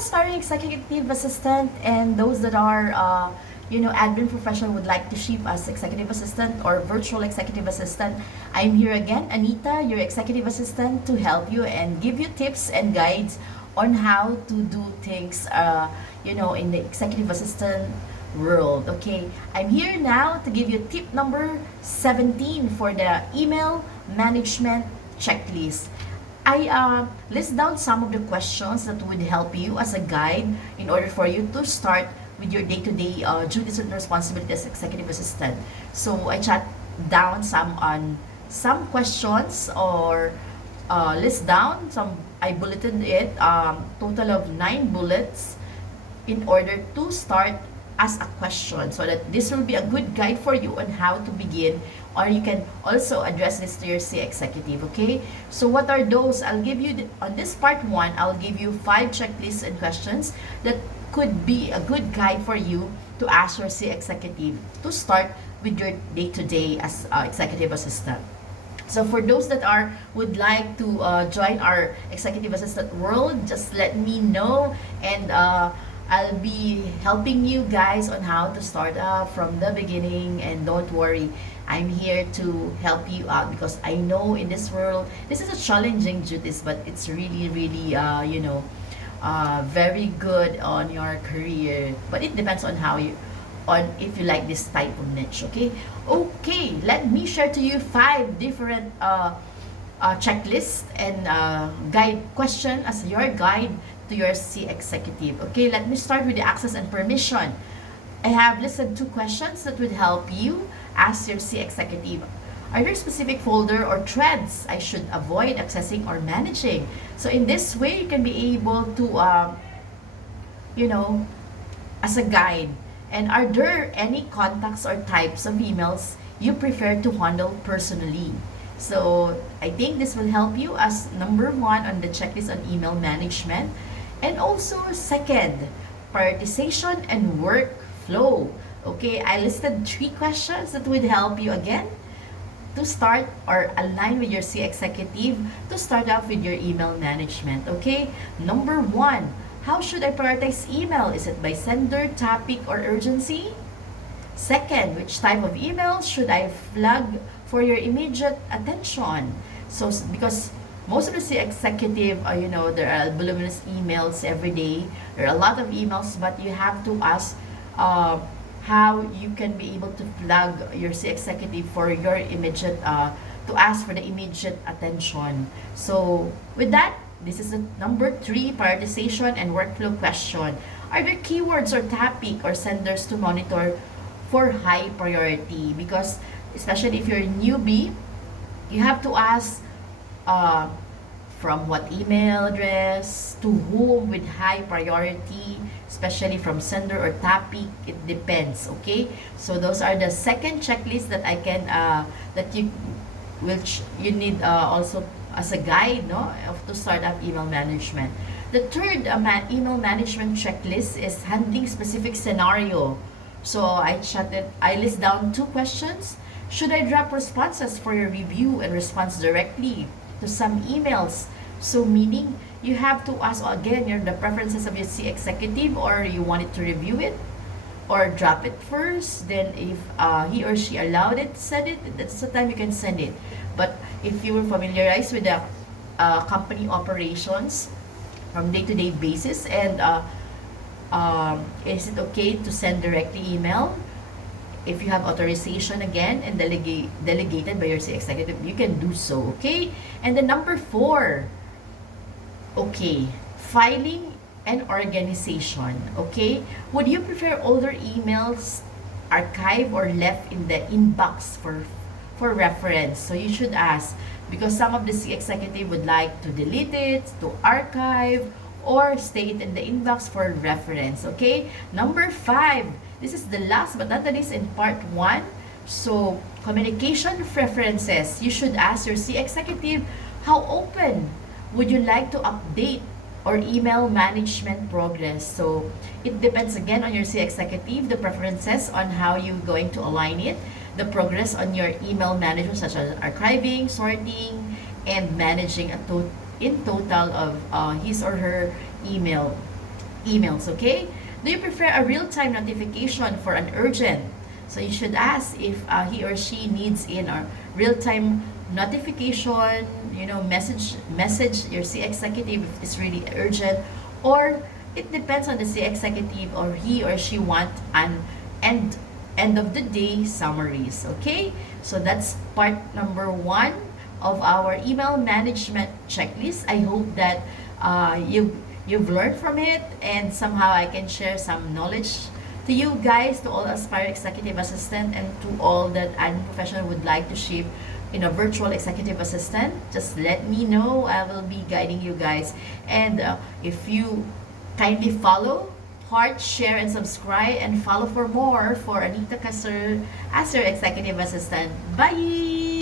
aspiring executive assistant and those that are, admin professional would like to shift as executive assistant or virtual executive assistant, I'm here again, Anita, your executive assistant, to help you and give you tips and guides on how to do things, in the executive assistant world. Okay, I'm here now to give you tip number 17 for the email management checklist. I list down some of the questions that would help you as a guide in order for you to start with your day-to-day duties and responsibilities as executive assistant. So I chat down some questions or list down some. I bulleted it, total of 9 bullets in order to start as a question, so that this will be a good guide for you on how to begin, or you can also address this to your C executive. Okay, so what are those? I'll give you on this part 1, I'll give you 5 checklists and questions that could be a good guide for you to ask your C executive to start with your day-to-day as executive assistant. So for those that would like to join our executive assistant world, just let me know, and I'll be helping you guys on how to start from the beginning. And don't worry, I'm here to help you out, because I know in this world, this is a challenging duties, but it's really, really, very good on your career. But it depends on if you like this type of niche. Okay, let me share to you 5 different checklist and guide question as your guide to your C executive. Okay, let me start with the access and permission. I have listed 2 questions that would help you ask your C executive. Are there specific folder or threads I should avoid accessing or managing? So in this way, you can be able to, as a guide. And are there any contacts or types of emails you prefer to handle personally? So I think this will help you as number 1 on the checklist on email management. And also second, prioritization and workflow. Okay, I listed 3 questions that would help you again to start or align with your C executive to start off with your email management. Okay, number 1, how should I prioritize email? Is it by sender, topic, or urgency? Second, which type of email should I flag for your immediate attention? So because most of the C executive, there are voluminous emails every day. There are a lot of emails, but you have to ask how you can be able to flag your C executive for your immediate, to ask for the immediate attention. So with that, this is the number 3, prioritization and workflow question. Are there keywords or topic or senders to monitor for high priority? Because especially if you're a newbie, you have to ask from what email address to whom with high priority, especially from sender or topic. It depends. Okay, so those are the second checklist that I can that you need also as a guide, to start up email management. The third email management checklist is handling specific scenario. So I list down 2 questions. Should I drop responses for your review and response directly to some emails? So meaning you have to ask again the preferences of your C executive, or you want it to review it or drop it first. Then if he or she allowed it to send it, that's the time you can send it. But if you were familiarized with the company operations from day-to-day basis, and is it okay to send directly email? If you have authorization again and delegated by your C executive, you can do so. Okay, and the number 4, okay, filing and organization. Okay, would you prefer older emails archived or left in the inbox for reference? So you should ask, because some of the C executive would like to delete it, to archive, or stay it in the inbox for reference. Okay, number 5, this is the last but not the least in part 1. So communication preferences, you should ask your C executive, how open would you like to update or email management progress? So it depends again on your C executive, the preferences on how you're going to align it, the progress on your email management, such as archiving, sorting, and managing in total of his or her email. emails, okay? Do you prefer a real-time notification for an urgent? So you should ask if he or she needs in a real-time notification, message your C executive if it's really urgent, or it depends on the C executive, or he or she want an end of the day summaries, okay? So that's part number 1 of our email management checklist. I hope that you've learned from it, and somehow I can share some knowledge to you guys, to all aspire executive assistant, and to all that admin professional would like to shift in a virtual executive assistant. Just let me know. I will be guiding you guys. And if you kindly follow, heart, share, and subscribe, and follow for more for Anita Kasur as your executive assistant. Bye!